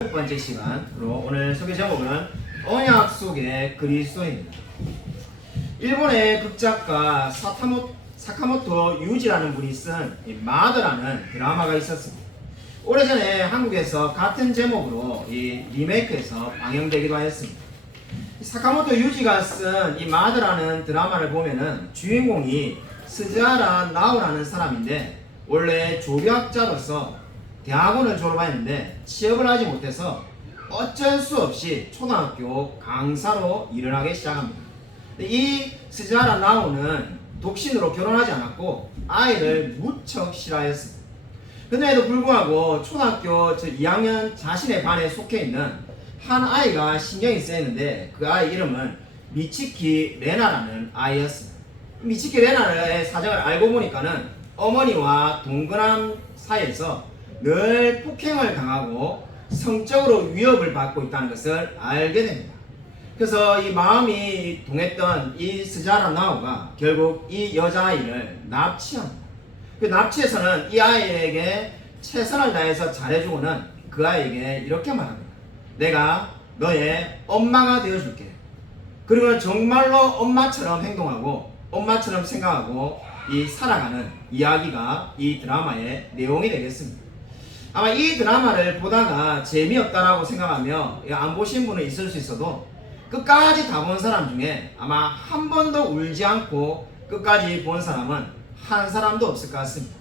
첫 번째 시간으로 오늘 소개 제목은 언약 속의 그리스도입니다. 일본의 극작가 사카모토 유지라는 분이 쓴 마더라는 드라마가 있었습니다. 오래전에 한국에서 같은 제목으로 리메이크해서 방영되기도 하였습니다. 사카모토 유지가 쓴 이 마더라는 드라마를 보면은 주인공이 스즈하라 나오라는 사람인데 원래 조교학자로서 대학원을 졸업했는데 취업을 하지 못해서 어쩔 수 없이 초등학교 강사로 일을 하기 시작합니다. 이 스즈하라 나오는 독신으로 결혼하지 않았고 아이를 무척 싫어했습니다. 그런데도 불구하고 초등학교 2학년 자신의 반에 속해 있는 한 아이가 신경이 쓰였는데 그 아이 이름은 미치키 레나라는 아이였습니다. 미치키 레나의 사정을 알고 보니까는 어머니와 동거남 사이에서 늘 폭행을 당하고 성적으로 위협을 받고 있다는 것을 알게 됩니다. 그래서 이 마음이 동했던 이 스즈하라 나오가 결국 이 여자아이를 납치합니다. 그 납치해서는 이 아이에게 최선을 다해서 잘해주고는 그 아이에게 이렇게 말합니다. 내가 너의 엄마가 되어줄게. 그리고 정말로 엄마처럼 행동하고 엄마처럼 생각하고 살아가는 이야기가 이 드라마의 내용이 되겠습니다. 아마 이 드라마를 보다가 재미없다라고 생각하며 안 보신 분은 있을 수 있어도 끝까지 다 본 사람 중에 아마 한 번도 울지 않고 끝까지 본 사람은 한 사람도 없을 것 같습니다.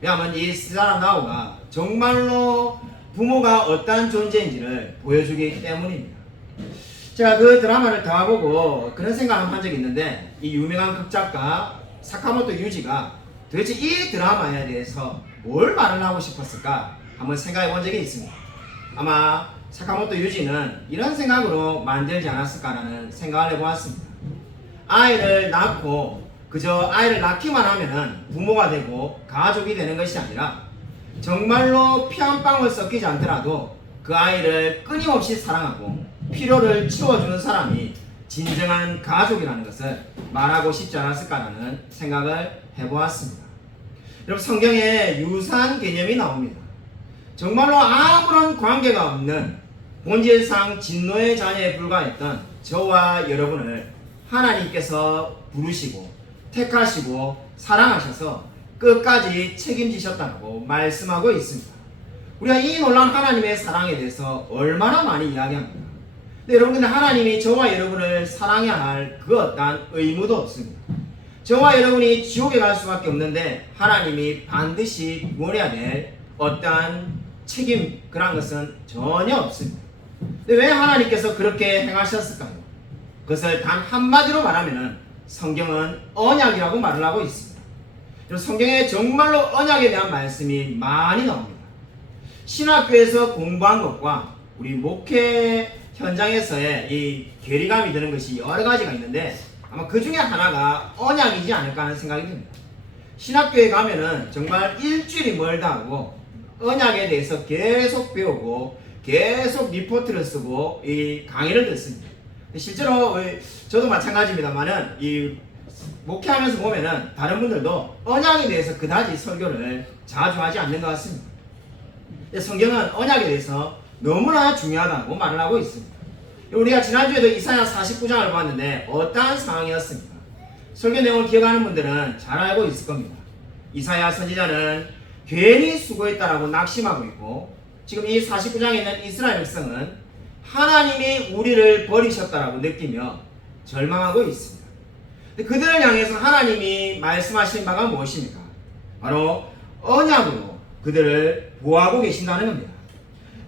왜냐하면 이 스즈하라 나오가 정말로 부모가 어떠한 존재인지를 보여주기 때문입니다. 제가 그 드라마를 다 보고 그런 생각을 한 적이 있는데 이 유명한 극작가 사카모토 유지가 도대체 이 드라마에 대해서 뭘 말을 하고 싶었을까 한번 생각해 본 적이 있습니다. 아마 사카모토 유지는 이런 생각으로 만들지 않았을까라는 생각을 해보았습니다. 아이를 낳고 그저 아이를 낳기만 하면은 부모가 되고 가족이 되는 것이 아니라 정말로 피 한 방울 섞이지 않더라도 그 아이를 끊임없이 사랑하고 필요를 채워주는 사람이 진정한 가족이라는 것을 말하고 싶지 않았을까라는 생각을 해보았습니다. 여러분 성경에 유사한 개념이 나옵니다. 정말로 아무런 관계가 없는 본질상 진노의 자녀에 불과했던 저와 여러분을 하나님께서 부르시고 택하시고 사랑하셔서 끝까지 책임지셨다고 말씀하고 있습니다. 우리가 이 놀라운 하나님의 사랑에 대해서 얼마나 많이 이야기합니까? 근데 여러분 하나님이 저와 여러분을 사랑해야 할 그 어떠한 의무도 없습니다. 저와 여러분이 지옥에 갈 수밖에 없는데 하나님이 반드시 구원해야 될 어떠한 책임 그런 것은 전혀 없습니다. 근데 왜 하나님께서 그렇게 행하셨을까요? 그것을 단 한마디로 말하면 성경은 언약이라고 말을 하고 있습니다. 성경에 정말로 언약에 대한 말씀이 많이 나옵니다. 신학교에서 공부한 것과 우리 목회 현장에서의 이 괴리감이 드는 것이 여러 가지가 있는데 아마 그 중에 하나가 언약이지 않을까 하는 생각이 듭니다. 신학교에 가면은 정말 일주일이 멀다 하고 언약에 대해서 계속 배우고 계속 리포트를 쓰고 이 강의를 듣습니다. 실제로 저도 마찬가지입니다만은 이 목회하면서 보면은 다른 분들도 언약에 대해서 그다지 설교를 자주 하지 않는 것 같습니다. 성경은 언약에 대해서 너무나 중요하다고 말을 하고 있습니다. 우리가 지난주에도 이사야 49장을 봤는데 어떠한 상황이었습니까? 설교 내용을 기억하는 분들은 잘 알고 있을 겁니다. 이사야 선지자는 괜히 수고했다라고 낙심하고 있고 지금 이 49장에 있는 이스라엘 백성은 하나님이 우리를 버리셨다라고 느끼며 절망하고 있습니다. 그들을 향해서 하나님이 말씀하신 바가 무엇입니까? 바로 언약으로 그들을 보호하고 계신다는 겁니다.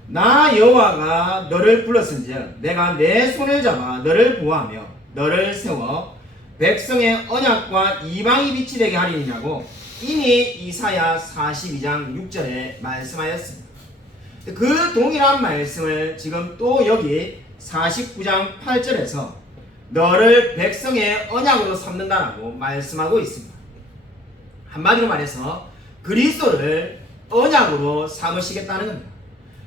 나 여호와가 너를 불렀은즉 내가 내 손을 잡아 너를 보호하며 너를 세워 백성의 언약과 이방이 빛이 되게 하리니라고 이미 이사야 42장 6절에 말씀하였습니다. 그 동일한 말씀을 지금 또 여기 49장 8절에서 너를 백성의 언약으로 삼는다라고 말씀하고 있습니다. 한마디로 말해서 그리스도를 언약으로 삼으시겠다는 겁니다.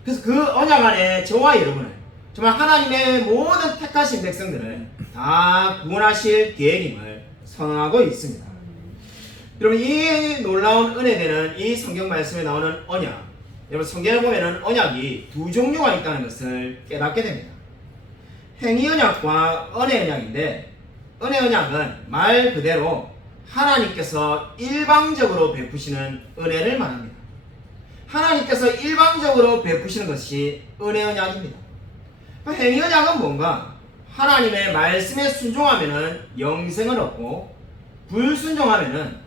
그래서 그 언약 안에 저와 여러분을 정말 하나님의 모든 택하신 백성들을 다 구원하실 계획임을 선언하고 있습니다. 여러분 이 놀라운 은혜되는 이 성경 말씀에 나오는 언약 여러분 성경을 보면은 언약이 두 종류가 있다는 것을 깨닫게 됩니다. 행위 언약과 은혜 언약인데, 은혜 언약은 말 그대로 하나님께서 일방적으로 베푸시는 은혜를 말합니다. 하나님께서 일방적으로 베푸시는 것이 은혜 언약입니다. 행위 언약은 뭔가? 하나님의 말씀에 순종하면은 영생을 얻고 불순종하면은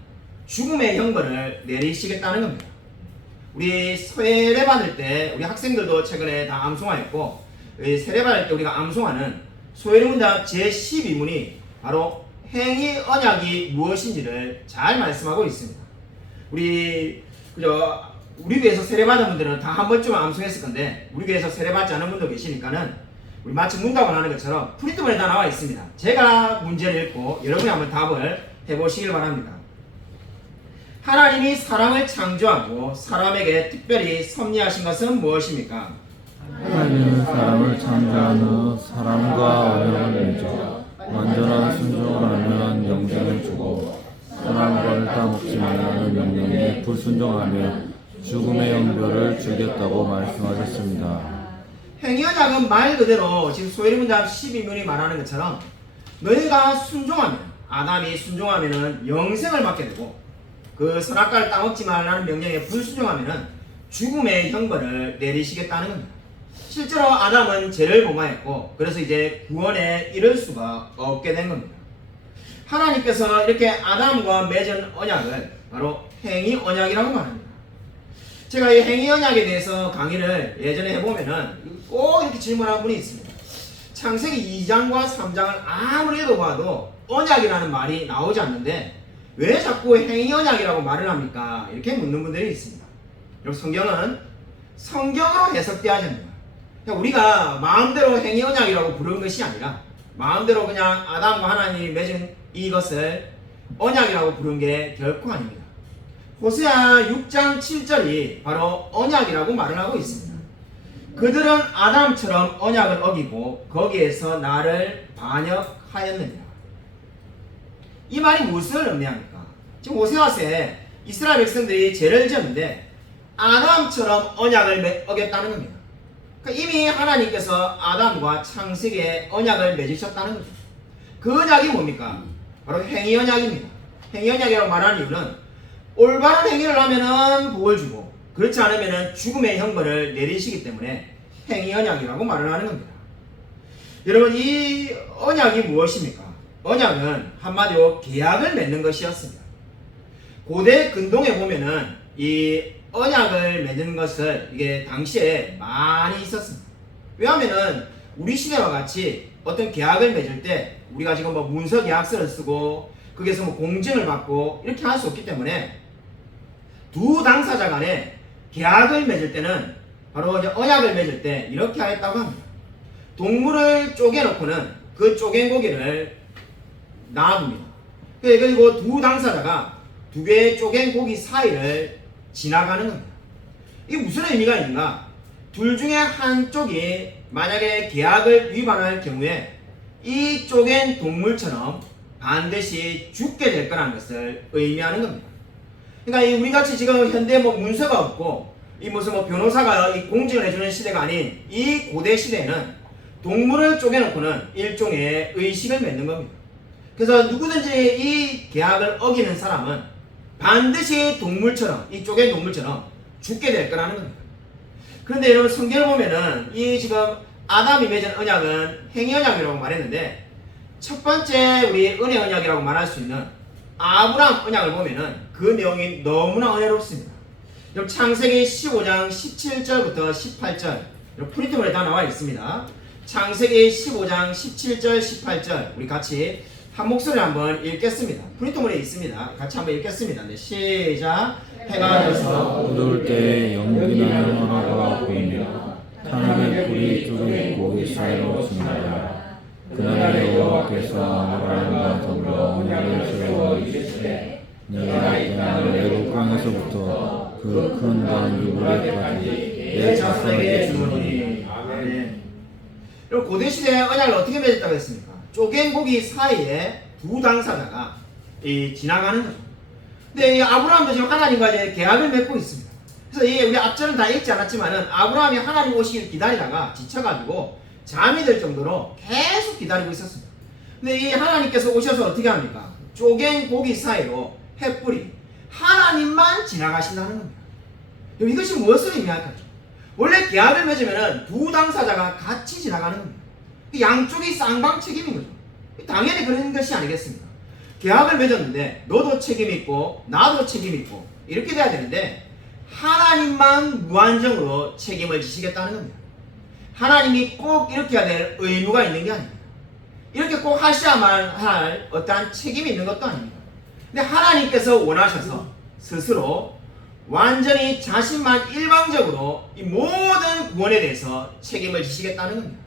죽음의 형벌을 내리시겠다는 겁니다. 우리 세례 받을 때 우리 학생들도 최근에 다 암송하였고, 세례 받을 때 우리가 암송하는 소회문답 제12문이 바로 행위 언약이 무엇인지를 잘 말씀하고 있습니다. 우리 교회에서 세례 받은 분들은 다 한 번쯤 암송했을 건데, 우리 교회에서 세례 받지 않은 분도 계시니까는 우리 마치 문답을 하는 것처럼 프린트본에 다 나와 있습니다. 제가 문제를 읽고 여러분이 한번 답을 해보시길 바랍니다. 하나님이 사람을 창조하고 사람에게 특별히 섭리하신 것은 무엇입니까? 하나님은 사람을 창조한 후 사람과 언약을 맺어 완전한 순종을 하면 영생을 주고 사람과를 따먹지 말라는 명령에 불순종하며 죽음의 형벌을 주겠다고 말씀하셨습니다. 행위 언약은 말 그대로 지금 소회문답 12문이 말하는 것처럼 너희가 순종하면, 아담이 순종하면은 영생을 받게 되고, 그 선악과를 따먹지 말라는 명령에 불순종하면은 죽음의 형벌을 내리시겠다는 겁니다. 실제로 아담은 죄를 범하였고, 그래서 이제 구원에 이를 수가 없게 된 겁니다. 하나님께서 이렇게 아담과 맺은 언약을 바로 행위 언약이라고 말합니다. 제가 이 행위 언약에 대해서 강의를 예전에 해보면은 꼭 이렇게 질문한 분이 있습니다. 창세기 2장과 3장을 아무리 읽어봐도 언약이라는 말이 나오지 않는데 왜 자꾸 행위 언약이라고 말을 합니까? 이렇게 묻는 분들이 있습니다. 여러분, 성경은 성경으로 해석돼야 됩니다. 우리가 마음대로 행위 언약이라고 부르는 것이 아니라 마음대로 그냥 아담과 하나님이 맺은 이것을 언약이라고 부르는 게 결코 아닙니다. 호세아 6장 7절이 바로 언약이라고 말을 하고 있습니다. 그들은 아담처럼 언약을 어기고 거기에서 나를 반역하였느니라. 이 말이 무엇을 의미합니까? 지금 호세아서에 이스라엘 백성들이 죄를 지었는데 아담처럼 언약을 어겼다는 겁니다. 그러니까 이미 하나님께서 아담과 창세기에 언약을 맺으셨다는 거죠. 그 언약이 뭡니까? 바로 행위 언약입니다. 행위 언약이라고 말하는 이유는 올바른 행위를 하면은 복을 주고 그렇지 않으면은 죽음의 형벌을 내리시기 때문에 행위 언약이라고 말을 하는 겁니다. 여러분, 이 언약이 무엇입니까? 언약은 한마디로 계약을 맺는 것이었습니다. 고대 근동에 보면은 이 언약을 맺는 것을 이게 당시에 많이 있었습니다. 왜냐하면은 우리 시대와 같이 어떤 계약을 맺을 때 우리가 지금 뭐 문서 계약서를 쓰고 거기에서 뭐 공증을 받고 이렇게 할 수 없기 때문에 두 당사자 간에 계약을 맺을 때는 바로 언약을 맺을 때 이렇게 하겠다고 합니다. 동물을 쪼개놓고는 그 쪼갠 고기를 놔둡니다. 그리고 두 당사자가 두 개의 쪼갠 고기 사이를 지나가는 겁니다. 이게 무슨 의미가 있는가? 둘 중에 한쪽이 만약에 계약을 위반할 경우에 이 쪼갠 동물처럼 반드시 죽게 될 거라는 것을 의미하는 겁니다. 그러니까 우리 같이 지금 현대 뭐 문서가 없고 이 무슨 뭐 변호사가 이 공증을 해주는 시대가 아닌 이 고대 시대에는 동물을 쪼개놓고는 일종의 의식을 맺는 겁니다. 그래서 누구든지 이 계약을 어기는 사람은 반드시 동물처럼, 이 쪼갠 동물처럼 죽게 될 거라는 겁니다. 그런데 여러분, 성경을 보면은 이 지금 아담이 맺은 언약은 행위 언약이라고 말했는데 첫 번째 우리 은혜 언약이라고 말할 수 있는 아브라함 언약을 보면은 그 내용이 너무나 은혜롭습니다. 여러분, 창세기 15장 17절부터 18절 프린트본에 다 나와 있습니다. 창세기 15장 17절 18절 우리 같이 한 목소리 한번 읽겠습니다. 프린트본에 있습니다. 같이 한번 읽겠습니다. 네, 시작. 해가 져서 어두울 때 연기나는 하나가 보이며 하늘의 불이 뚫린 고기 사이로 지나가라. 그날에 여호와께서 아브라함과 더불어 언약을 세워 이르시되 내가 이 땅을 애굽 땅에서부터 그 큰 강 유브라데스까지 내 자손에게 주노니. 아멘. 여러분, 고대 시대에 언약을 어떻게 맺었다고 했습니까? 쪼갠 고기 사이에 두 당사자가 지나가는 거죠. 근데 이 아브라함도 지금 하나님과 이제 계약을 맺고 있습니다. 그래서 이 우리 앞전은 다 읽지 않았지만은 아브라함이 하나님 오시길 기다리다가 지쳐가지고 잠이 들 정도로 계속 기다리고 있었습니다. 근데 이 하나님께서 오셔서 어떻게 합니까? 쪼갠 고기 사이로 횃불이 하나님만 지나가신다는 겁니다. 이것이 무엇을 의미할까요? 원래 계약을 맺으면 두 당사자가 같이 지나가는 겁니다. 양쪽이 쌍방 책임인 거죠. 당연히 그런 것이 아니겠습니까? 계약을 맺었는데 너도 책임 있고 나도 책임 있고 이렇게 돼야 되는데 하나님만 무한정으로 책임을 지시겠다는 겁니다. 하나님이 꼭 이렇게 해야 될 의무가 있는 게 아닙니다. 이렇게 꼭 하셔야만 할 어떠한 책임이 있는 것도 아닙니다. 근데 하나님께서 원하셔서 스스로 완전히 자신만 일방적으로 이 모든 구원에 대해서 책임을 지시겠다는 겁니다.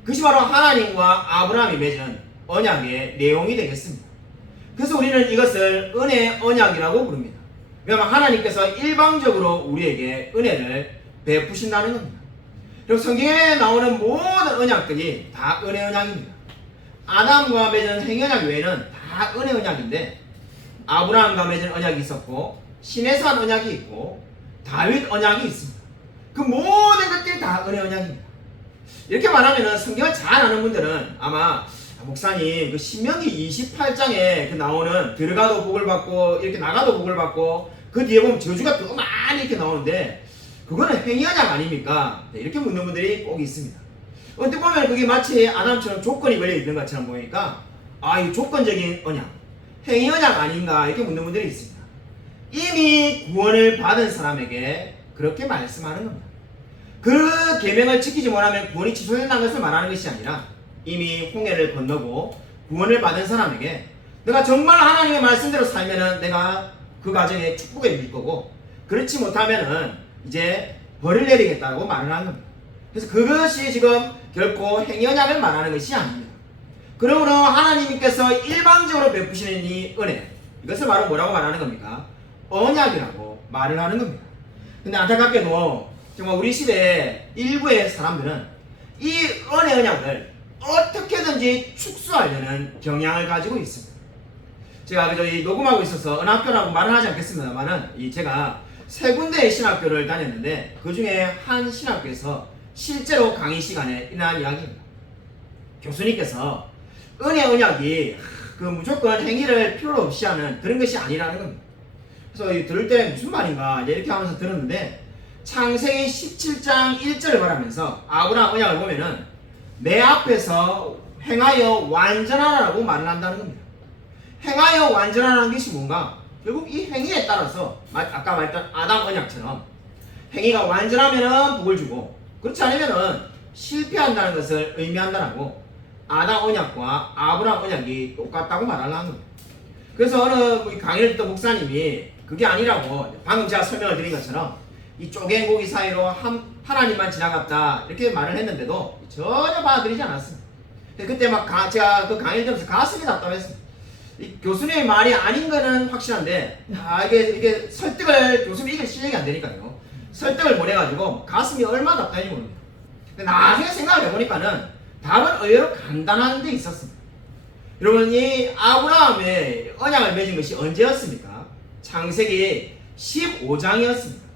그것이 바로 하나님과 아브라함이 맺은 언약의 내용이 되겠습니다. 그래서 우리는 이것을 은혜 언약이라고 부릅니다. 왜냐하면 하나님께서 일방적으로 우리에게 은혜를 베푸신다는 겁니다. 그리고 성경에 나오는 모든 언약들이 다 은혜 언약입니다. 아담과 맺은 행위 언약 외에는 다 은혜 언약인데 아브라함과 맺은 언약이 있었고 시내산 언약이 있고 다윗 언약이 있습니다. 그 모든 것들이 다 은혜 언약입니다. 이렇게 말하면 성경을 잘 아는 분들은 아마 목사님 그 신명기 28장에 그 나오는 들어가도 복을 받고 이렇게 나가도 복을 받고 그 뒤에 보면 저주가 더 많이 이렇게 나오는데 그거는 행위 언약 아닙니까? 이렇게 묻는 분들이 꼭 있습니다. 어떻게 보면 그게 마치 아담처럼 조건이 걸려 있는 것처럼 보이니까 이 조건적인 언약, 행위 언약 아닌가 이렇게 묻는 분들이 있습니다. 이미 구원을 받은 사람에게 그렇게 말씀하는 겁니다. 그 계명을 지키지 못하면 구원이 취소된다는 것을 말하는 것이 아니라 이미 홍해를 건너고 구원을 받은 사람에게 내가 정말 하나님의 말씀대로 살면은 내가 그 가정에 축복을 이룰 거고 그렇지 못하면은 이제 벌을 내리겠다고 말을 하는 겁니다. 그래서 그것이 지금 결코 행위 언약을 말하는 것이 아닙니다. 그러므로 하나님께서 일방적으로 베푸시는 이 은혜 이것을 바로 뭐라고 말하는 겁니까? 언약이라고 말을 하는 겁니다. 근데 안타깝게도 정말 우리 시대의 일부의 사람들은 이 은혜 언약을 어떻게든지 축소하려는 경향을 가지고 있습니다. 제가 그저 이 녹음하고 있어서 어느 학교라고 말은 하지 않겠습니다만은 제가 세 군데의 신학교를 다녔는데 그 중에 한 신학교에서 실제로 강의 시간에 일어난 이야기입니다. 교수님께서 은혜 언약이 그 무조건 행위를 필요 없이 하는 그런 것이 아니라는 겁니다. 그래서 들을 때 무슨 말인가 이렇게 하면서 들었는데 창세기 17장 1절을 말하면서 아브라함 언약을 보면은 내 앞에서 행하여 완전하라고 말을 한다는 겁니다. 행하여 완전하라는 것이 뭔가? 결국 이 행위에 따라서 아까 말했던 아담 언약처럼 행위가 완전하면은 복을 주고 그렇지 않으면은 실패한다는 것을 의미한다라고 아담 언약과 아브라함 언약이 똑같다고 말하려는 겁니다. 그래서 어느 강의를 듣던 목사님이 그게 아니라고 방금 제가 설명을 드린 것처럼 이 쪼갠 고기 사이로 하나님만 지나갔다 이렇게 말을 했는데도 전혀 받아들이지 않았습니다. 그때 막 제가 그 강의를 들으면서 가슴이 답답했습니다. 이 교수님의 말이 아닌 거는 확실한데 이게 설득을 교수님이 이길 실력이 안 되니까요. 설득을 못 해가지고 가슴이 얼마나 답답한지 모릅니다. 근데 나중에 생각을 해보니까는 답은 의외로 간단한 데 있었습니다. 여러분 이 아브라함의 언약을 맺은 것이 언제였습니까? 창세기 15장이었습니다.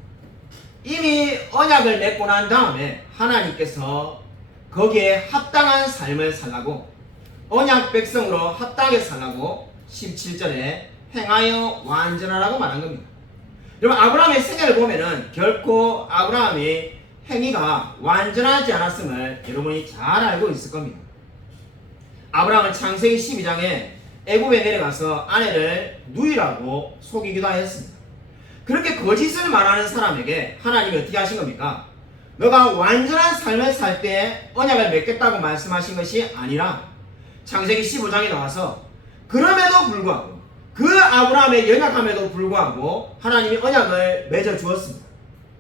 이미 언약을 맺고 난 다음에 하나님께서 거기에 합당한 삶을 살라고 언약 백성으로 합당하게 살라고 17절에 행하여 완전하라고 말한 겁니다. 여러분 아브라함의 생애를 보면은 결코 아브라함이 행위가 완전하지 않았음을 여러분이 잘 알고 있을 겁니다. 아브라함은 창세기 12장에 애굽에 내려가서 아내를 누이라고 속이기도 하였습니다. 그렇게 거짓을 말하는 사람에게 하나님이 어떻게 하신 겁니까? 너가 완전한 삶을 살 때 언약을 맺겠다고 말씀하신 것이 아니라 창세기 15장에 나와서 그럼에도 불구하고 그 아브라함의 연약함에도 불구하고 하나님이 언약을 맺어 주었습니다.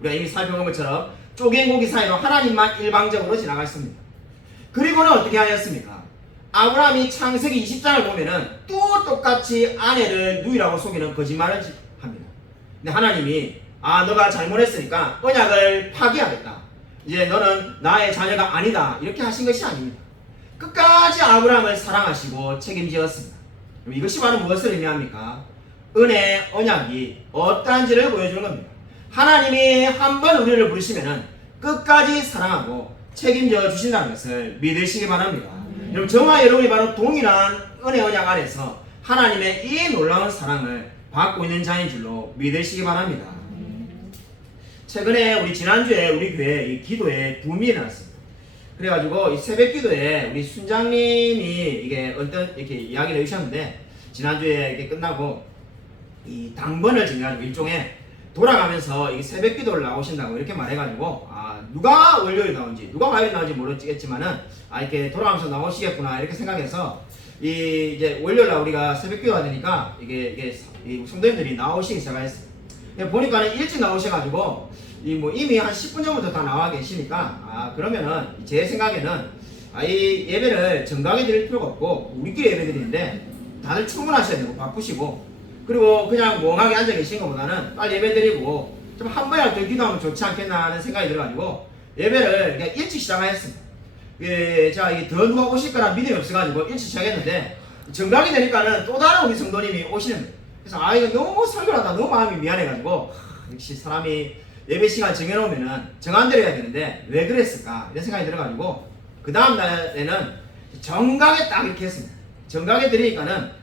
우리가 이미 살펴본 것처럼 쪼갠 고기 사이로 하나님만 일방적으로 지나갔습니다. 그리고는 어떻게 하였습니까? 아브라함이 창세기 20장을 보면은 또 똑같이 아내를 누이라고 속이는 거짓말을 합니다. 근데 하나님이 너가 잘못했으니까 언약을 파기하겠다. 이제 너는 나의 자녀가 아니다. 이렇게 하신 것이 아닙니다. 끝까지 아브라함을 사랑하시고 책임지었습니다. 이것이 바로 무엇을 의미합니까? 은혜, 언약이 어떠한지를 보여주는 겁니다. 하나님이 한 번 우리를 부르시면은 끝까지 사랑하고 책임져 주신다는 것을 믿으시기 바랍니다. 여러분, 저와 여러분이 바로 동일한 은혜 언약 안에서 하나님의 이 놀라운 사랑을 받고 있는 자인 줄로 믿으시기 바랍니다. 최근에 우리 지난주에 우리 교회 이 기도에 붐이 일어났습니다. 그래가지고 이 새벽 기도에 우리 순장님이 이게 어떤 이렇게 이야기를 해주셨는데, 지난주에 이렇게 끝나고 이 당번을 정해가지고 일종의 돌아가면서 이 새벽 기도를 나오신다고 이렇게 말해가지고, 누가 월요일 나온지 누가 화요일 나온지 모르겠지만은 이렇게 돌아가면서 나오시겠구나 이렇게 생각해서 이제 월요일 날 우리가 새벽 기도가 되니까 이게 이 성도님들이 나오시기 시작했어요. 보니까는 일찍 나오셔가지고 이미 한 10분 전부터 다 나와 계시니까 그러면은 제 생각에는 이 예배를 정각에 드릴 필요가 없고 우리끼리 예배 드리는데 다들 출근하셔야 되고 바쁘시고, 그리고 그냥 멍하게 앉아 계신 것보다는 빨리 예배 드리고 좀 한 번이라도 더 기도하면 좋지 않겠나 하는 생각이 들어가지고 예배를 그냥 일찍 시작하였습니다. 자, 이게 더 누가 오실 거란 믿음이 없어가지고 일찍 시작했는데 정각이 되니까는 또 다른 우리 성도님이 오시는 거예요. 그래서 이거 너무 설교하다 너무 마음이 미안해가지고, 역시 사람이 예배 시간 정해놓으면은 정한 대로 해야 되는데 왜 그랬을까 이런 생각이 들어가지고 그 다음 날에는 정각에 딱 이렇게 했습니다. 정각에 드리니까는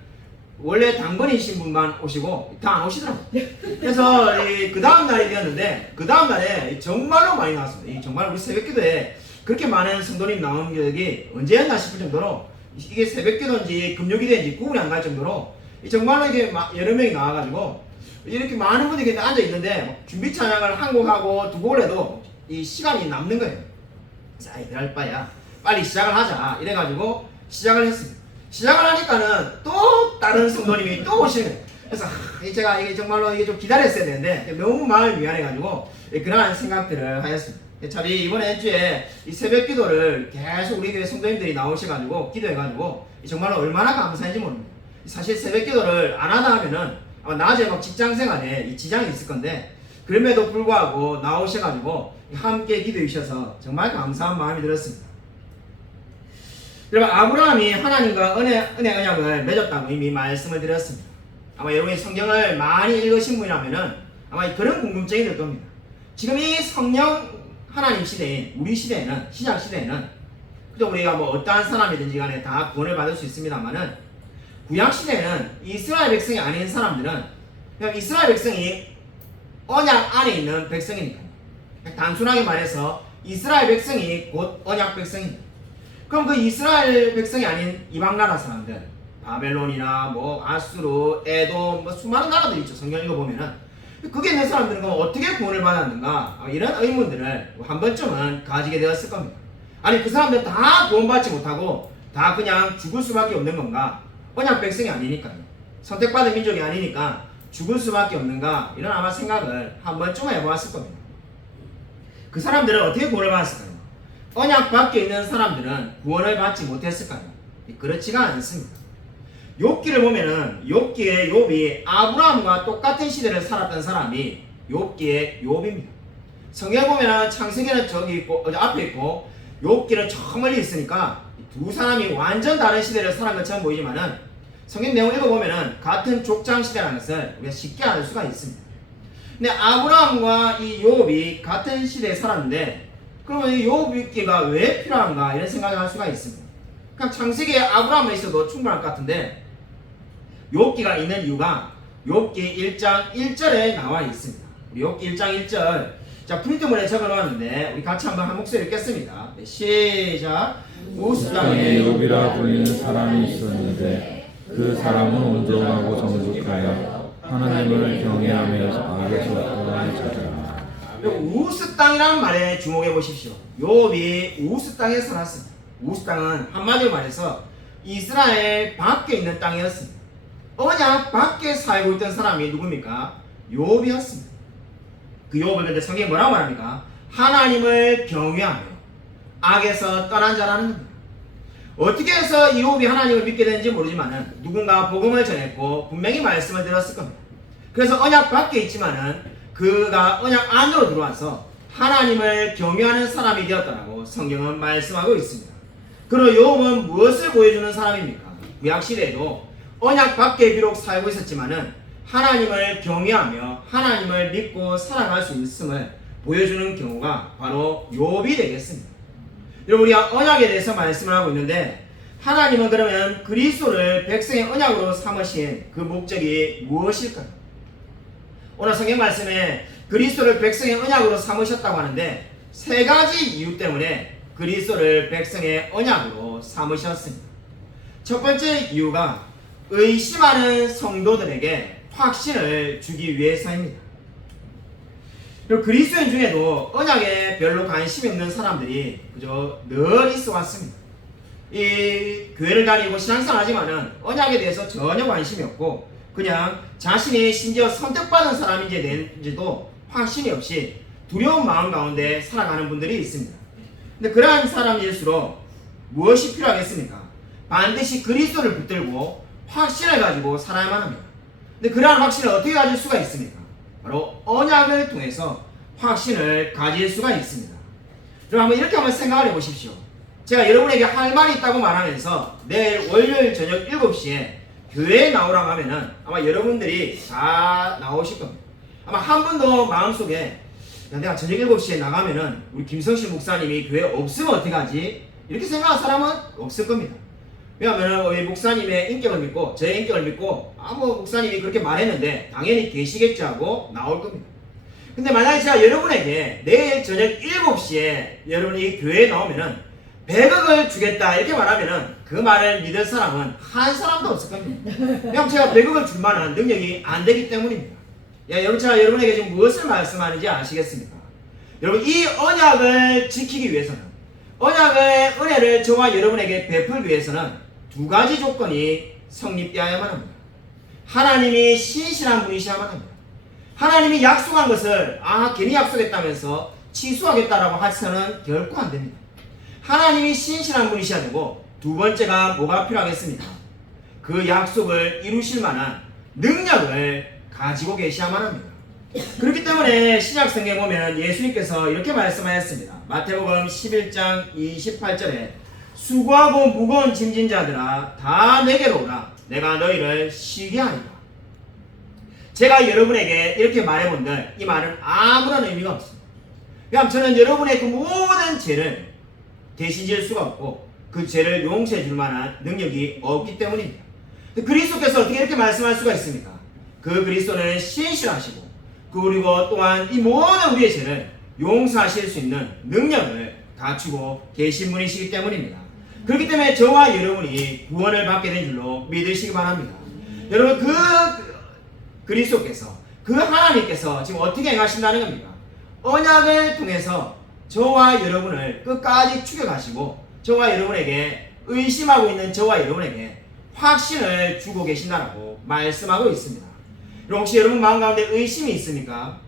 원래 당번이신 분만 오시고 다 안 오시더라고요. 그래서 그 다음 날이 되었는데 그 다음 날에 정말로 많이 나왔습니다. 정말 우리 새벽기도에 그렇게 많은 성도님 나오는 적이 언제였나 싶을 정도로, 이게 새벽기도인지 금요기도인지 구분이 안 갈 정도로 정말로 이게 여러 명이 나와가지고 이렇게 많은 분들이 앉아 있는데 준비 찬양을 한 곡하고 두 곡을 해도 이 시간이 남는 거예요. 자, 이럴 바야 빨리 시작을 하자 이래가지고 시작을 했습니다. 시작을 하니까는 또 다른 성도님이 또 오시는 거예요. 그래서 제가 이게 정말로 이게 좀 기다렸어야 되는데 너무 마음이 미안해가지고 그러한 생각들을 하였습니다. 참 이번에 주에 이 새벽 기도를 계속 우리 교회 성도님들이 나오셔가지고 기도해가지고 정말로 얼마나 감사한지 모릅니다. 사실 새벽 기도를 안 하다 하면은 아마 낮에 막 직장 생활에 이 지장이 있을 건데, 그럼에도 불구하고 나오셔가지고 함께 기도해 주셔서 정말 감사한 마음이 들었습니다. 여러분, 아브라함이 하나님과 은혜 언약을 맺었다고 이미 말씀을 드렸습니다. 아마 여러분이 성경을 많이 읽으신 분이라면은 아마 그런 궁금증이 들 겁니다. 지금 이 성령 하나님 시대인 우리 시대에는, 신약 시대에는 그저 우리가 뭐 어떠한 사람이든지 간에 다 구원을 받을 수 있습니다만은, 구약 시대에는 이스라엘 백성이 아닌 사람들은 그냥 이스라엘 백성이 언약 안에 있는 백성이니까요. 단순하게 말해서 이스라엘 백성이 곧 언약 백성입니다. 그럼 그 이스라엘 백성이 아닌 이방 나라 사람들, 바벨론이나 뭐 아수르, 에돔, 뭐 수많은 나라들이 있죠. 성경 읽어보면은 그게 있는 사람들은 그럼 어떻게 구원을 받았는가, 이런 의문들을 한 번쯤은 가지게 되었을 겁니다. 아니, 그 사람들 다 구원받지 못하고 다 그냥 죽을 수밖에 없는 건가? 언약 백성이 아니니까요. 선택받은 민족이 아니니까 죽을 수밖에 없는가? 이런 아마 생각을 한 번쯤은 해보았을 겁니다. 그 사람들은 어떻게 구원을 받았을까요? 언약 밖에 있는 사람들은 구원을 받지 못했을까요? 그렇지가 않습니다. 욥기를 보면은 욥기의 욥이 아브라함과 똑같은 시대를 살았던 사람이 욥기의 욥입니다. 성경에 보면은 창세기는 저기 있고 앞에 있고 욥기는 저 멀리 있으니까 두 사람이 완전 다른 시대를 살은 것처럼 보이지만은 성경 내용 읽어보면은 같은 족장 시대라는 것을 우리가 쉽게 알 수가 있습니다. 근데 아브라함과 이 욥이 같은 시대에 살았는데, 그러면 이 욥기가 왜 필요한가 이런 생각을 할 수가 있습니다. 그냥 창세기에 아브라함만 있어도 충분할 것 같은데 욥기가 있는 이유가 욥기 1장 1절에 나와 있습니다. 우리 욥기 1장 1절, 자, 프린트물에 적어놓았는데 우리 같이 한번 한 목소리 읽겠습니다. 네, 시작. 우스 땅에 욥이라 불리는 사람이 있었는데 그 사람은 온전하고 정직하여 하나님을 경외하며 악에서 떠난 자라. 우스 땅이라는 말에 주목해 보십시오. 욥이 우스 땅에 살았습니다. 우스 땅은 한마디로 말해서 이스라엘 밖에 있는 땅이었습니다. 언약 밖에 살고 있던 사람이 누굽니까? 욥이었습니다. 그 욥을 근데 성경이 뭐라고 말합니까? 하나님을 경외하며 악에서 떠난 자라는 겁니다. 어떻게 해서 이 욥이 하나님을 믿게 되는지 모르지만은 누군가 복음을 전했고 분명히 말씀을 들었을 겁니다. 그래서 언약 밖에 있지만은 그가 언약 안으로 들어와서 하나님을 경외하는 사람이 되었다고 성경은 말씀하고 있습니다. 그리고 욥은 무엇을 보여주는 사람입니까? 구약 시대에도 언약 밖에 비록 살고 있었지만은 하나님을 경외하며 하나님을 믿고 살아갈 수 있음을 보여주는 경우가 바로 욥이 되겠습니다. 여러분, 우리가 언약에 대해서 말씀을 하고 있는데 하나님은 그러면 그리스도를 백성의 언약으로 삼으신 그 목적이 무엇일까요? 오늘 성경 말씀에 그리스도를 백성의 언약으로 삼으셨다고 하는데 세 가지 이유 때문에 그리스도를 백성의 언약으로 삼으셨습니다. 첫 번째 이유가 의심하는 성도들에게 확신을 주기 위해서입니다. 그리고 그리스도인 중에도 언약에 별로 관심이 없는 사람들이 그저 늘 있어 왔습니다. 이 교회를 다니고 신앙생활 하지만은 언약에 대해서 전혀 관심이 없고 그냥 자신이 심지어 선택받은 사람인지 된지도 확신이 없이 두려운 마음 가운데 살아가는 분들이 있습니다. 근데 그러한 사람일수록 무엇이 필요하겠습니까? 반드시 그리스도를 붙들고 확신을 가지고 살아야만 합니다. 근데 그러한 확신을 어떻게 가질 수가 있습니까? 바로 언약을 통해서 확신을 가질 수가 있습니다. 그럼 한번 이렇게 생각을 해보십시오. 제가 여러분에게 할 말이 있다고 말하면서 내일 월요일 저녁 7시에 교회에 나오라고 하면은 아마 여러분들이 다 나오실 겁니다. 아마 한 분도 마음속에 야, 내가 저녁 7시에 나가면은 우리 김성실 목사님이 교회에 없으면 어떻게 하지? 이렇게 생각하는 사람은 없을 겁니다. 왜냐하면 우리 목사님의 인격을 믿고 제 인격을 믿고 목사님이 그렇게 말했는데 당연히 계시겠지 하고 나올 겁니다. 근데 만약에 제가 여러분에게 내일 저녁 7시에 여러분이 교회에 나오면은 100억을 주겠다 이렇게 말하면은 그 말을 믿을 사람은 한 사람도 없을 겁니다. 왜냐하면 제가 100억을 줄 만한 능력이 안 되기 때문입니다. 여러분, 제가 여러분에게 지금 무엇을 말씀하는지 아시겠습니까? 여러분, 이 언약을 지키기 위해서는 언약의 은혜를 저와 여러분에게 베풀기 위해서는 두 가지 조건이 성립되어야만 합니다. 하나님이 신실한 분이셔야만 합니다. 하나님이 약속한 것을 괜히 약속했다면서 취소하겠다라고 해서는 결코 안 됩니다. 하나님이 신실한 분이셔야 되고 두 번째가 뭐가 필요하겠습니까? 그 약속을 이루실 만한 능력을 가지고 계셔야만 합니다. 그렇기 때문에 신약 성경에 보면 예수님께서 이렇게 말씀하셨습니다. 마태복음 11장 28절에 수고하고 무거운 짐진 자들아 다 내게로 오라 내가 너희를 쉬게 하리라. 제가 여러분에게 이렇게 말해본들 이 말은 아무런 의미가 없습니다. 왜냐하면 저는 여러분의 그 모든 죄를 대신 질 수가 없고 그 죄를 용서해 줄 만한 능력이 없기 때문입니다. 그리스도께서 어떻게 이렇게 말씀할 수가 있습니까? 그 그리스도는 신실하시고 그리고 또한 이 모든 우리의 죄를 용서하실 수 있는 능력을 갖추고 계신 분이시기 때문입니다. 그렇기 때문에 저와 여러분이 구원을 받게 된 줄로 믿으시기 바랍니다. 여러분, 그 그리스도께서 그 하나님께서 지금 어떻게 행하신다는 겁니까? 언약을 통해서 저와 여러분을 끝까지 추격하시고 저와 여러분에게 의심하고 있는 저와 여러분에게 확신을 주고 계신다라고 말씀하고 있습니다. 혹시 여러분 마음 가운데 의심이 있습니까?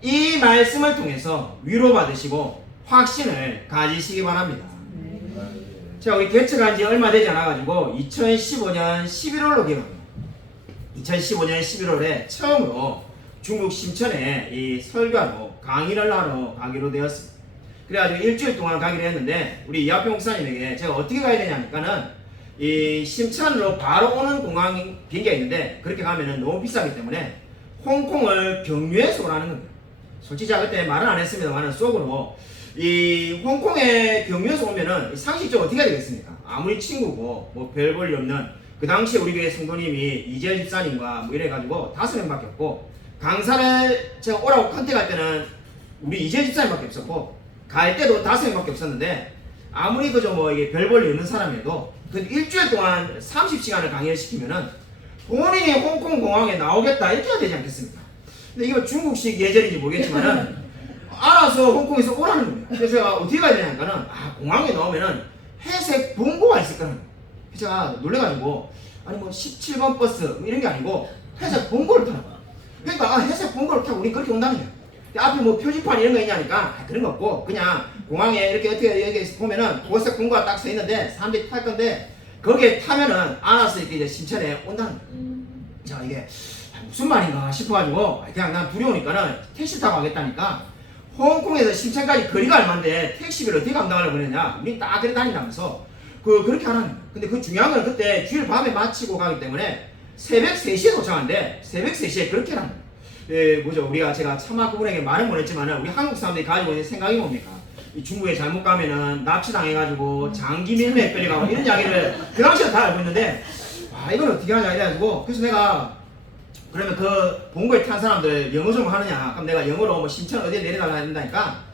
이 말씀을 통해서 위로받으시고 확신을 가지시기 바랍니다. 제가 우리 개척한 지 얼마 되지 않아가지고 2015년 11월로 기억합니다. 2015년 11월에 처음으로 중국 심천에 이 설교하러 강의를 하러 가기로 되었습니다. 그래가지고 일주일 동안 가기로 했는데 우리 이하평 목사님에게 제가 어떻게 가야 되냐니까는 이 심천으로 바로 오는 공항 비행기가 있는데 그렇게 가면은 너무 비싸기 때문에 홍콩을 경유해서 오라는 겁니다. 솔직히 제가 그때 말은 안 했습니다만 속으로 이 홍콩에 경유해서 오면은 상식적으로 어떻게 해야 되겠습니까? 아무리 친구고 뭐 별 볼일 없는 그 당시에 우리 교회 성도님이 이재현 집사님과 뭐 이래가지고 5명밖에 없고 강사를 제가 오라고 컨택할 때는 우리 이재현 집사님밖에 없었고 갈 때도 5명밖에 없었는데 아무리 그저 뭐 이게 별 볼일 없는 사람이라도 그 일주일 동안 30시간을 강의를 시키면은 본인이 홍콩 공항에 나오겠다 이렇게 해야 되지 않겠습니까? 근데 이거 중국식 예절인지 모르겠지만은 알아서 홍콩에서 오라는 겁니다. 그래서 제가 어떻게 가야 되냐니까는 공항에 나오면은 회색 봉고가 있을 거라는 거예요. 그래서 제가 놀래가지고 아니 뭐 17번 버스 뭐 이런 게 아니고 회색 봉고를 타는 거야. 그러니까 회색 봉고를 타고 우리 그렇게 온다는 거야. 앞에 뭐 표지판 이런 거 있냐니까 그런 거 없고 그냥 공항에 이렇게 어떻게 여기 보면은 고색 봉고가 딱 서 있는데 사람들이 탈 건데 거기에 타면은 알아서 이렇게 이제 심천에 온다는 거야. 제가 이게 무슨 말인가 싶어가지고 그냥 난 두려우니까는 택시 타고 가겠다니까 홍콩에서 심천까지 거리가 얼마인데 택시비를 어떻게 감당하려고 그러냐 우린 딱 그래 다닌다면서 그렇게 하라는 거야. 근데 그 중요한 건 그때 주일 밤에 마치고 가기 때문에 새벽 3시에 도착하는데 새벽 3시에 그렇게 합니다. 우리가 제가 차마 그분에게 말은 못했지만은 우리 한국 사람들이 가지고 있는 생각이 뭡니까? 이 중국에 잘못 가면은 납치당해가지고 장기 밀매에 끌려가고 이런 이야기를 그 당시에 다 알고 있는데 이걸 어떻게 하냐 이래가지고 그래서 내가 그러면 그 본거에 탄 사람들 영어 좀 하느냐? 그럼 내가 영어로 뭐 신천 어디에 내려달라 한다니까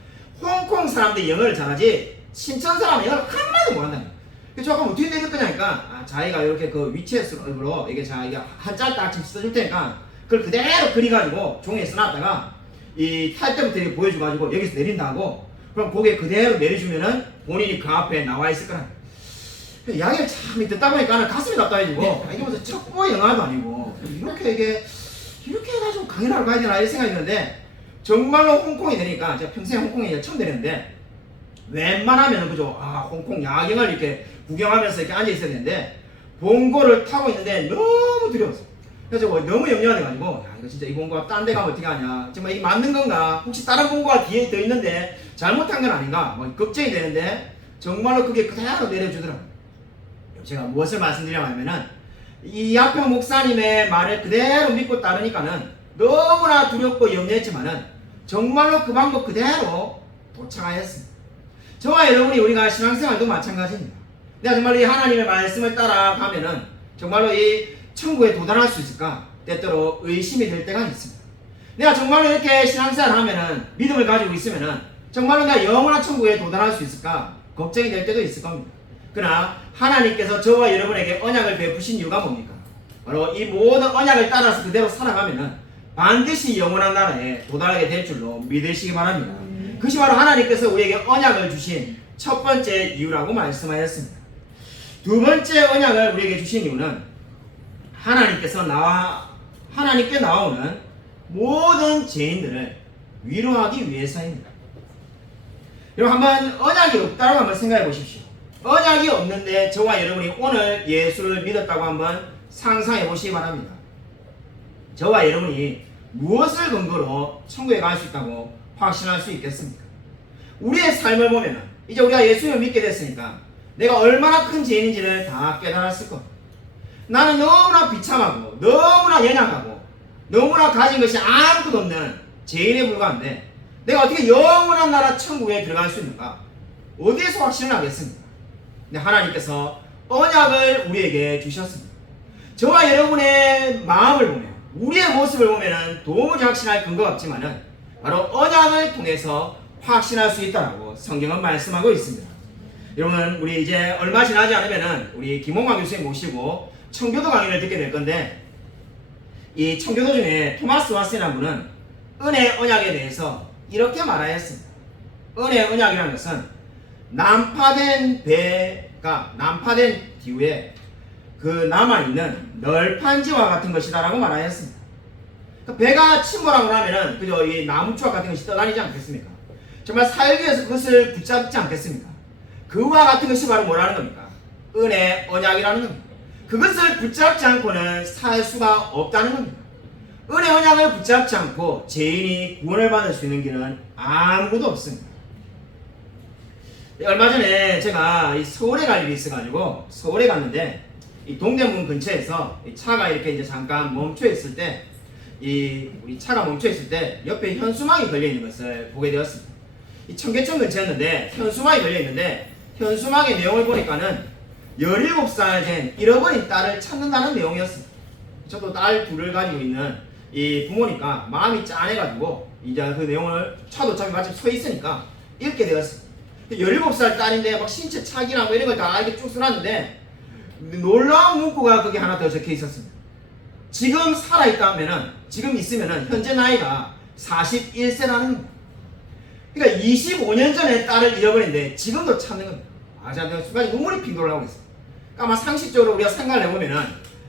홍콩 사람들이 영어를 잘하지 신천 사람은 영어를 한마디도 못한다. 그래서 그럼 어떻게 내릴 거냐니까 자기가 이렇게 그 위치에서로 이게 자기가 한자 딱 지금 써줄 테니까 그걸 그대로 그려가지고 종이에 써놨다가 이 탈 때부터 이렇게 보여줘가지고 여기서 내린다고 그럼 거기에 그대로 내려주면은 본인이 그 앞에 나와 있을 거라. 이야기를 참 듣다 보니까 가슴이 답답해지고 이게 무슨 첩보 영화도 아니고 이렇게 해가지고 강의를 하러 가야 되나 이런 생각이 드는데 정말로 홍콩이 되니까 제가 평생 홍콩에 처음 되는데 웬만하면 그죠 홍콩 야경을 이렇게 구경하면서 이렇게 앉아 있어야 되는데 봉고를 타고 있는데 너무 두려웠어. 그래서 너무 염려가 돼가지고 이거 진짜 이 봉고가 딴 데 가면 어떻게 하냐 정말 이게 맞는 건가 혹시 다른 봉고가 뒤에 더 있는데 잘못한 건 아닌가 뭐 걱정이 되는데 정말로 그게 그대로 내려주더라고요. 제가 무엇을 말씀드리냐면은 이 야평 목사님의 말을 그대로 믿고 따르니까는 너무나 두렵고 염려했지만은 정말로 그 방법 그대로 도착하였습니다. 저와 여러분이 우리가 신앙생활도 마찬가지입니다. 내가 정말 이 하나님의 말씀을 따라가면은 정말로 이 천국에 도달할 수 있을까? 때때로 의심이 될 때가 있습니다. 내가 정말로 이렇게 신앙생활을 하면은 믿음을 가지고 있으면은 정말로 내가 영원한 천국에 도달할 수 있을까? 걱정이 될 때도 있을 겁니다. 그러나 하나님께서 저와 여러분에게 언약을 베푸신 이유가 뭡니까? 바로 이 모든 언약을 따라서 그대로 살아가면은 반드시 영원한 나라에 도달하게 될 줄로 믿으시기 바랍니다. 그것이 바로 하나님께서 우리에게 언약을 주신 첫 번째 이유라고 말씀하였습니다. 두 번째 언약을 우리에게 주신 이유는 하나님께 나오는 모든 죄인들을 위로하기 위해서입니다. 여러분 한번 언약이 없다고 한번 생각해 보십시오. 언약이 없는데 저와 여러분이 오늘 예수를 믿었다고 한번 상상해 보시기 바랍니다. 저와 여러분이 무엇을 근거로 천국에 갈 수 있다고 확신할 수 있겠습니까? 우리의 삶을 보면 이제 우리가 예수님을 믿게 됐으니까 내가 얼마나 큰 죄인인지를 다 깨달았을 겁니다. 나는 너무나 비참하고 너무나 연약하고 너무나 가진 것이 아무것도 없는 죄인에 불과한데 내가 어떻게 영원한 나라 천국에 들어갈 수 있는가? 어디에서 확신을 하겠습니까? 근데 하나님께서 언약을 우리에게 주셨습니다. 저와 여러분의 마음을 보면 우리의 모습을 보면 도무지 확신할 근거가 없지만은 바로 언약을 통해서 확신할 수 있다라고 성경은 말씀하고 있습니다. 여러분 우리 이제 얼마 지나지 않으면은 우리 김홍광 교수님 모시고 청교도 강의를 듣게 될 건데 이 청교도 중에 토마스 왓슨이라는 분은 은혜 언약에 대해서 이렇게 말하였습니다. 은혜 언약이라는 것은 난파된 배가 난파된 뒤에 그 남아있는 널판지와 같은 것이다라고 말하였습니다. 배가 침몰하고 나면은 그저 이 나무추와 같은 것이 떠다니지 않겠습니까? 정말 살기 위해서 그것을 붙잡지 않겠습니까? 그와 같은 것이 바로 뭐라는 겁니까? 은혜 언약이라는 겁니다. 그것을 붙잡지 않고는 살 수가 없다는 겁니다. 은혜 언약을 붙잡지 않고 죄인이 구원을 받을 수 있는 길은 아무것도 없습니다. 얼마 전에 제가 이 서울에 갈 일이 있어가지고 서울에 갔는데 이 동대문 근처에서 이 차가 이렇게 이제 잠깐 멈춰 있을 때 우리 차가 멈춰 있을 때 옆에 현수막이 걸려 있는 것을 보게 되었습니다. 이 청계천 근처였는데 현수막이 걸려 있는데 현수막의 내용을 보니까는 17살 된 잃어버린 딸을 찾는다는 내용이었습니다. 저도 딸 둘을 가지고 있는 이 부모니까 마음이 짠해가지고 이제 그 내용을 차도 어차피 마침 서 있으니까 읽게 되었습니다. 17살 딸인데 막 신체 착이나 뭐 이런 걸 다 이렇게 쭉 써놨는데 놀라운 문구가 거기 하나 더 적혀 있었습니다. 지금 살아있다면은 지금 있으면은 현재 나이가 41세라는 겁니다. 그러니까 25년 전에 딸을 잃어버렸는데 지금도 찾는 겁니다. 제가 순간 눈물이 핑 돌아오고 있어요. 그러니까 아마 상식적으로 우리가 생각을 해보면은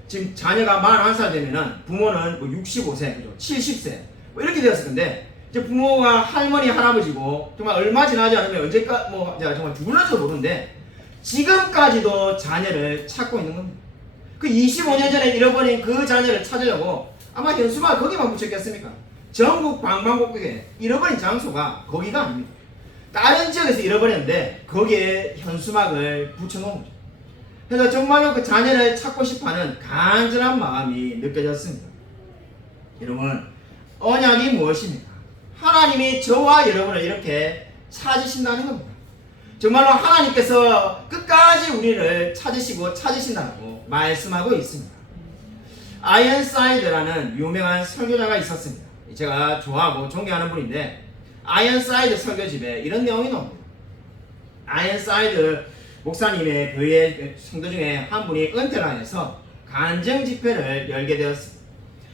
지금 자녀가 41살 되면은 부모는 뭐 65세, 그죠? 70세 뭐 이렇게 되었을 건데 이제 부모가 할머니, 할아버지고 정말 얼마 지나지 않으면 언제까지 뭐 정말 죽을는지도 모르는데 지금까지도 자녀를 찾고 있는 겁니다. 그 25년 전에 잃어버린 그 자녀를 찾으려고 아마 현수막을 거기만 붙였겠습니까? 전국 방방곡곡에 잃어버린 장소가 거기가 아닙니다. 다른 지역에서 잃어버렸는데 거기에 현수막을 붙여놓은 거죠. 그래서 정말로 그 자녀를 찾고 싶어하는 간절한 마음이 느껴졌습니다. 여러분, 언약이 무엇입니까? 하나님이 저와 여러분을 이렇게 찾으신다는 겁니다. 정말로 하나님께서 끝까지 우리를 찾으신다고 말씀하고 있습니다. 아이언사이드라는 유명한 설교자가 있었습니다. 제가 좋아하고 존경하는 분인데, 아이언사이드 설교집에 이런 내용이 나옵니다. 아이언사이드 목사님의 교회 성도 중에 한 분이 은퇴를 해서 간증 집회를 열게 되었습니다.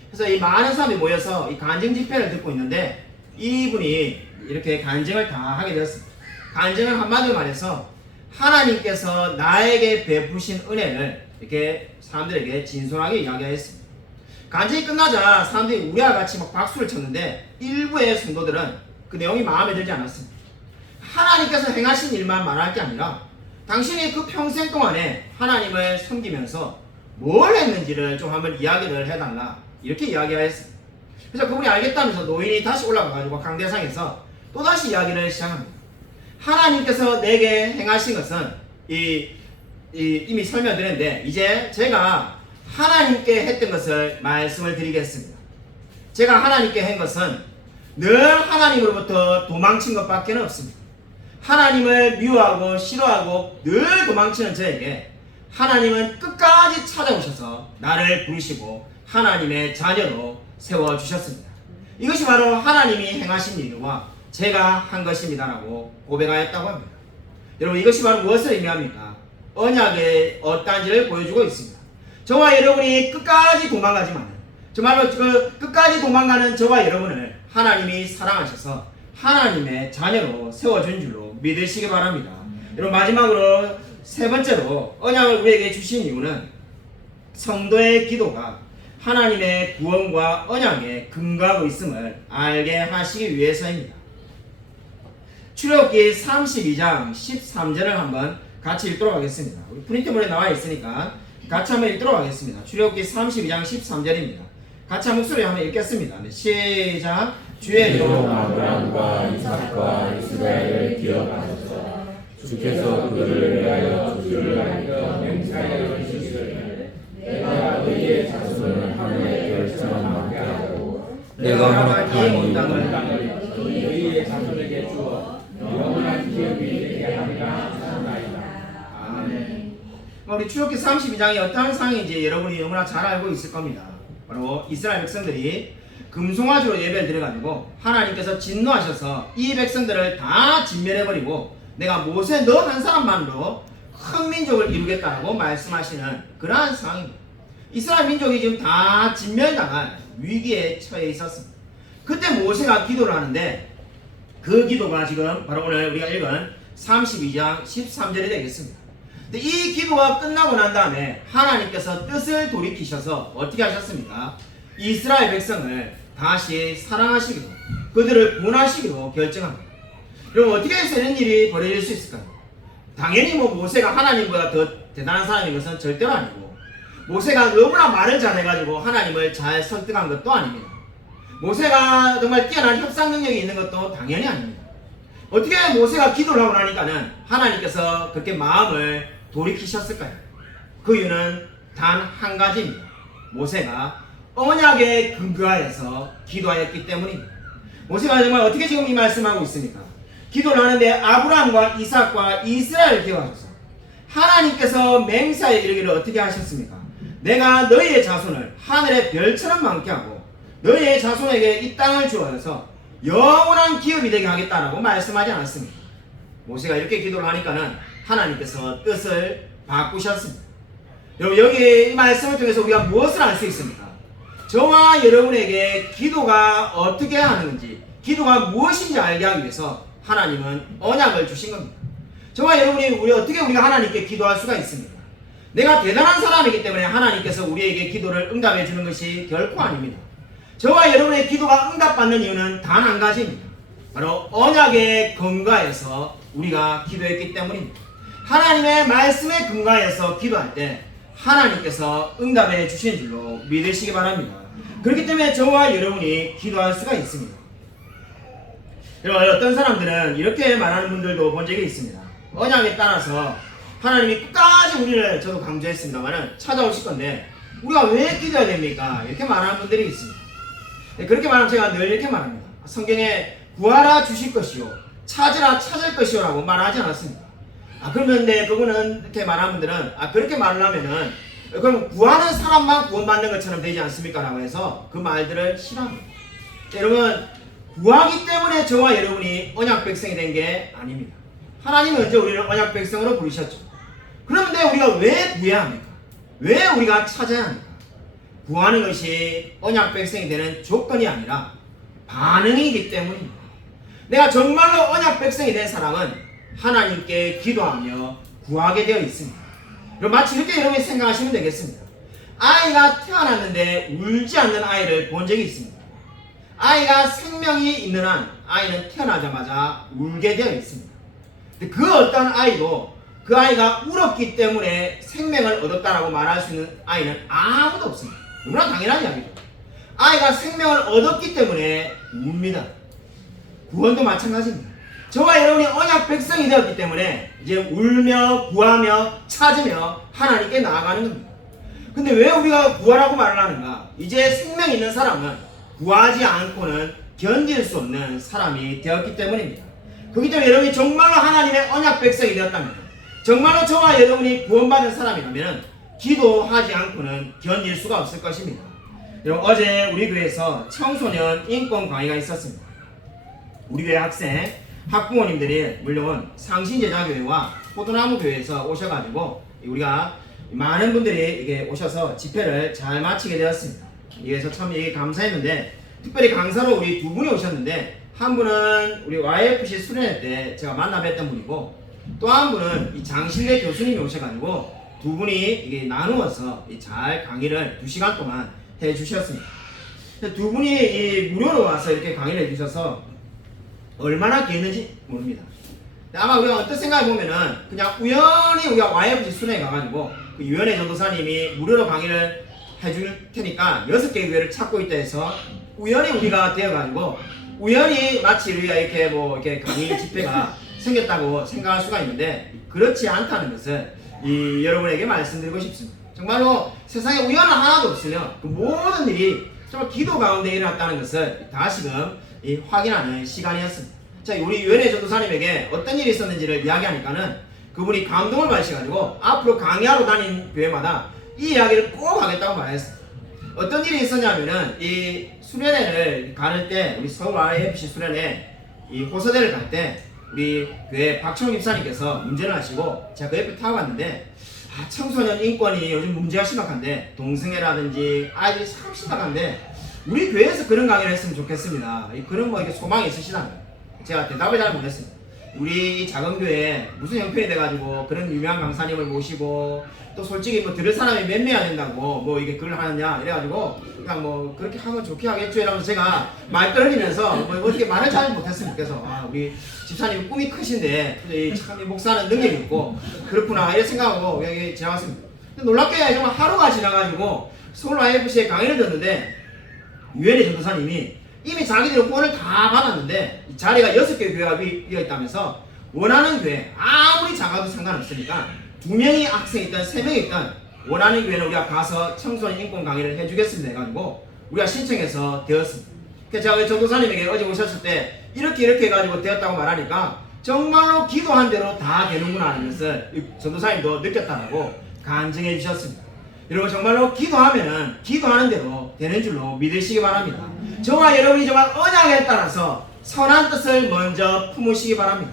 그래서 이 많은 사람이 모여서 이 간증 집회를 듣고 있는데, 이분이 이렇게 간증을 다 하게 되었습니다. 간증을 한마디로 말해서 하나님께서 나에게 베푸신 은혜를 이렇게 사람들에게 진솔하게 이야기했습니다. 간증이 끝나자 사람들이 우리와 같이 막 박수를 쳤는데, 일부의 성도들은 그 내용이 마음에 들지 않았습니다. 하나님께서 행하신 일만 말할 게 아니라 당신이 그 평생 동안에 하나님을 섬기면서 뭘 했는지를 좀 한번 이야기를 해달라, 이렇게 이야기하였습니다. 그래서 그분이 알겠다면서 노인이 다시 올라가가지고 강대상에서 또다시 이야기를 시작합니다. 하나님께서 내게 행하신 것은 이미 설명드렸는데, 이제 제가 하나님께 했던 것을 말씀을 드리겠습니다. 제가 하나님께 한 것은 늘 하나님으로부터 도망친 것밖에 없습니다. 하나님을 미워하고 싫어하고 늘 도망치는 저에게 하나님은 끝까지 찾아오셔서 나를 부르시고 하나님의 자녀로 세워주셨습니다. 이것이 바로 하나님이 행하신 일과 제가 한 것입니다라고 고백하였다고 합니다. 여러분, 이것이 바로 무엇을 의미합니까? 언약의 어떠한지를 보여주고 있습니다. 저와 여러분이 끝까지 도망가지만, 정말로 그 끝까지 도망가는 저와 여러분을 하나님이 사랑하셔서 하나님의 자녀로 세워준 줄로 믿으시기 바랍니다. 여러분, 마지막으로 세 번째로 언약을 우리에게 주신 이유는 성도의 기도가 하나님의 구원과 언약에 근거하고 있음을 알게 하시기 위해서입니다. 출애굽기 32장 13절을 한번 같이 읽도록 하겠습니다. 우리 프린트물에 나와 있으니까 같이 한번 읽도록 하겠습니다. 출애굽기 32장 13절입니다. 같이 한 목소리 한번 읽겠습니다. 네, 시작. 주의 이름 아브라함과 이삭과 이스라엘을 기억하소서. 주께서 그들을 위하여 주기를 하니까 맹세하여 주시기를 내가 너희의 자손을 하늘의 별처럼 많게 하고 내가 허락한 이 땅을 너희의 자손에게 주어 영원한 기업이 되게 하리라 하나이다. 아멘. 우리 출애굽기 32장이 어떠한 상황인지 여러분이 너무나 잘 알고 있을 겁니다. 바로 이스라엘 백성들이 금송아지로 예배를 드려가지고 하나님께서 진노하셔서 이 백성들을 다 진멸해버리고 내가 모세 너 한 사람만으로 큰 민족을 이루겠다라고 말씀하시는 그러한 상황입니다. 이스라엘 민족이 지금 다 진멸당할 위기에 처해 있었습니다. 그때 모세가 기도를 하는데, 그 기도가 지금 바로 오늘 우리가 읽은 32장 13절이 되겠습니다. 근데 이 기도가 끝나고 난 다음에 하나님께서 뜻을 돌이키셔서 어떻게 하셨습니까? 이스라엘 백성을 다시 사랑하시기로, 그들을 구원하시기로 결정합니다. 여러분, 어떻게 해서 이런 일이 벌어질 수 있을까요? 당연히 모세가 하나님보다 더 대단한 사람인 것은 절대로 아니고, 모세가 너무나 말을 잘해가지고 하나님을 잘 설득한 것도 아닙니다. 모세가 정말 뛰어난 협상 능력이 있는 것도 당연히 아닙니다. 어떻게 모세가 기도를 하고 나니까는 하나님께서 그렇게 마음을 돌이키셨을까요? 그 이유는 단 한 가지입니다. 모세가 언약에 근거하여서 기도하였기 때문입니다. 모세가 정말 어떻게 지금 이 말씀하고 있습니까? 기도를 하는데 아브라함과 이삭과 이스라엘을 기억하셔서 하나님께서 맹세하여 이르기를 어떻게 하셨습니까? 내가 너희의 자손을 하늘의 별처럼 많게 하고 너희의 자손에게 이 땅을 주어서 영원한 기업이 되게 하겠다라고 말씀하지 않았습니다. 모세가 이렇게 기도를 하니까는 하나님께서 뜻을 바꾸셨습니다. 여러분, 여기 이 말씀을 통해서 우리가 무엇을 알 수 있습니까? 저와 여러분에게 기도가 어떻게 하는지, 기도가 무엇인지 알게 하기 위해서 하나님은 언약을 주신 겁니다. 저와 여러분이 어떻게 우리가 하나님께 기도할 수가 있습니까? 내가 대단한 사람이기 때문에 하나님께서 우리에게 기도를 응답해 주는 것이 결코 아닙니다. 저와 여러분의 기도가 응답받는 이유는 단 한 가지입니다. 바로 언약에 근거해서 우리가 기도했기 때문입니다. 하나님의 말씀에 근거해서 기도할 때 하나님께서 응답해 주시는 줄로 믿으시기 바랍니다. 그렇기 때문에 저와 여러분이 기도할 수가 있습니다. 여러분, 어떤 사람들은 이렇게 말하는 분들도 본 적이 있습니다. 언약에 따라서 하나님이 끝까지 우리를 저도 강조했습니다만은 찾아오실 건데 우리가 왜 기도해야 됩니까? 이렇게 말하는 분들이 있습니다. 네, 그렇게 말하면 제가 늘 이렇게 말합니다. 성경에 구하라 주실 것이요 찾으라 찾을 것이요 라고 말하지 않았습니다. 그러면 그거는 이렇게 말하는 분들은 그렇게 말을 하면은 그럼 구하는 사람만 구원받는 것처럼 되지 않습니까? 라고 해서 그 말들을 싫어합니다. 여러분 구하기 때문에 저와 여러분이 언약 백성이 된 게 아닙니다. 하나님은 언제 우리를 언약 백성으로 부르셨죠. 그런데 우리가 왜 구해야 합니까? 왜 우리가 찾아야 합니까? 구하는 것이 언약 백성이 되는 조건이 아니라 반응이기 때문입니다. 내가 정말로 언약 백성이 된 사람은 하나님께 기도하며 구하게 되어 있습니다. 그럼 마치 이렇게 여러분이 생각하시면 되겠습니다. 아이가 태어났는데 울지 않는 아이를 본 적이 있습니다. 아이가 생명이 있는 한 아이는 태어나자마자 울게 되어 있습니다. 그 어떤 아이도 그 아이가 울었기 때문에 생명을 얻었다라고 말할 수 있는 아이는 아무도 없습니다. 너무나 당연한 이야기죠. 아이가 생명을 얻었기 때문에 웁니다. 구원도 마찬가지입니다. 저와 여러분이 언약 백성이 되었기 때문에 이제 울며 구하며 찾으며 하나님께 나아가는 겁니다. 근데 왜 우리가 구하라고 말을 하는가? 이제 생명 있는 사람은 구하지 않고는 견딜 수 없는 사람이 되었기 때문입니다. 그렇기 때문에 여러분이 정말로 하나님의 언약 백성이 되었다면, 정말로 저와 여러분이 구원받은 사람이라면 기도하지 않고는 견딜 수가 없을 것입니다. 여러분 어제 우리 교회에서 청소년 인권 강의가 있었습니다. 우리 교회 학생, 학부모님들이 물론 상신제자교회와 포도나무교회에서 오셔가지고 우리가 많은 분들이 이게 오셔서 집회를 잘 마치게 되었습니다. 그래서 참 감사했는데 특별히 강사로 우리 두 분이 오셨는데 한 분은 우리 YFC 수련회 때 제가 만나 뵀던 분이고 또 한 분은 이 장실래 교수님이 오셔가지고 두 분이 이게 나누어서 잘 강의를 2시간 동안 해주셨습니다. 두 분이 이 무료로 와서 이렇게 강의를 해주셔서 얼마나 기했는지 모릅니다. 아마 우리가 어떤 생각을 보면은 그냥 우연히 우리가 YFC 수련회 가가지고 그 유연혜 전도사님이 무료로 강의를 해줄 테니까 6개의 교회를 찾고 있다 해서 우연히 우리가 되어가지고 우연히 마치 우리가 이렇게 이렇게 강의 집회가 생겼다고 생각할 수가 있는데 그렇지 않다는 것을 여러분에게 말씀드리고 싶습니다. 정말로 세상에 우연은 하나도 없으며 그 모든 일이 정말 기도 가운데 일어났다는 것을 다시금 확인하는 시간이었습니다. 자, 우리 유연혜 전도사님에게 어떤 일이 있었는지를 이야기하니까는 그분이 감동을 받으셔가지고 앞으로 강의하러 다닌 교회마다 이 이야기를 꼭 하겠다고 말했어요. 어떤 일이 있었냐면은 이 수련회를 가는 때 우리 서울 IFC 수련회 이 호서대를 갈 때 우리 교회 박철웅 집사님께서 운전을 하시고 제가 그 옆에 타고 갔는데 청소년 인권이 요즘 문제가 심각한데 동성애라든지 아이들이 참 심각한데 우리 교회에서 그런 강의를 했으면 좋겠습니다. 그런 이렇게 소망이 있으시다면 제가 대답을 잘 못했습니다. 우리 작은 교회에 무슨 형편이 돼가지고 그런 유명한 강사님을 모시고 또 솔직히 들을 사람이 몇 명이야 된다고 이게 그걸 하느냐 이래가지고 그냥 그렇게 하면 좋게 하겠죠 이러면서 제가 말끌 흘리면서 어떻게 말을 잘 못했습니다. 그래서 우리 집사님 꿈이 크신데 참 이 목사는 능력이 있고 그렇구나 이런 생각하고 여기 지나갔습니다. 놀랍게 정말 하루가 지나가지고 서울 IFC에 강의를 듣는데 유엔의 전도사님이 이미 자기들 후원을 다 받았는데 자리가 6개 교회가 비어있다면서 원하는 교회 아무리 작아도 상관없으니까 2명이 학생이 있든 3명이 있든 원하는 교회는 우리가 가서 청소년 인권 강의를 해주겠습니다 해가지고 우리가 신청해서 되었습니다. 그래서 제가 전도사님에게 어제 오셨을 때 이렇게 해가지고 되었다고 말하니까 정말로 기도한 대로 다 되는구나 하는 것을 전도사님도 느꼈다고 간증해 주셨습니다. 여러분 정말로 기도하면은 기도하는 대로 되는 줄로 믿으시기 바랍니다. 저와 여러분이 정말 언약에 따라서 선한 뜻을 먼저 품으시기 바랍니다.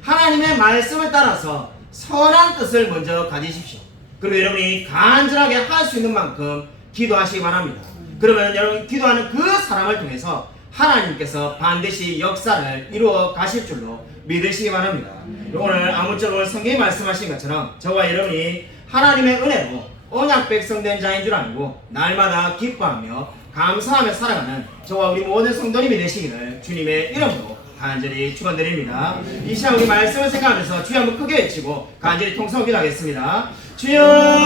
하나님의 말씀을 따라서 선한 뜻을 먼저 가지십시오. 그리고 여러분이 간절하게 할 수 있는 만큼 기도하시기 바랍니다. 그러면 여러분 기도하는 그 사람을 통해서 하나님께서 반드시 역사를 이루어 가실 줄로 믿으시기 바랍니다. 오늘 아무쪼록 성경이 말씀하신 것처럼 저와 여러분이 하나님의 은혜로 언약 백성된 자인 줄 알고 날마다 기뻐하며 감사하며 살아가는 저와 우리 모든 성도님이 되시기를 주님의 이름으로 간절히 축원드립니다. 이 시간 우리 말씀을 생각하면서 주여 한번 크게 외치고 간절히 통성을 기도하겠습니다. 주여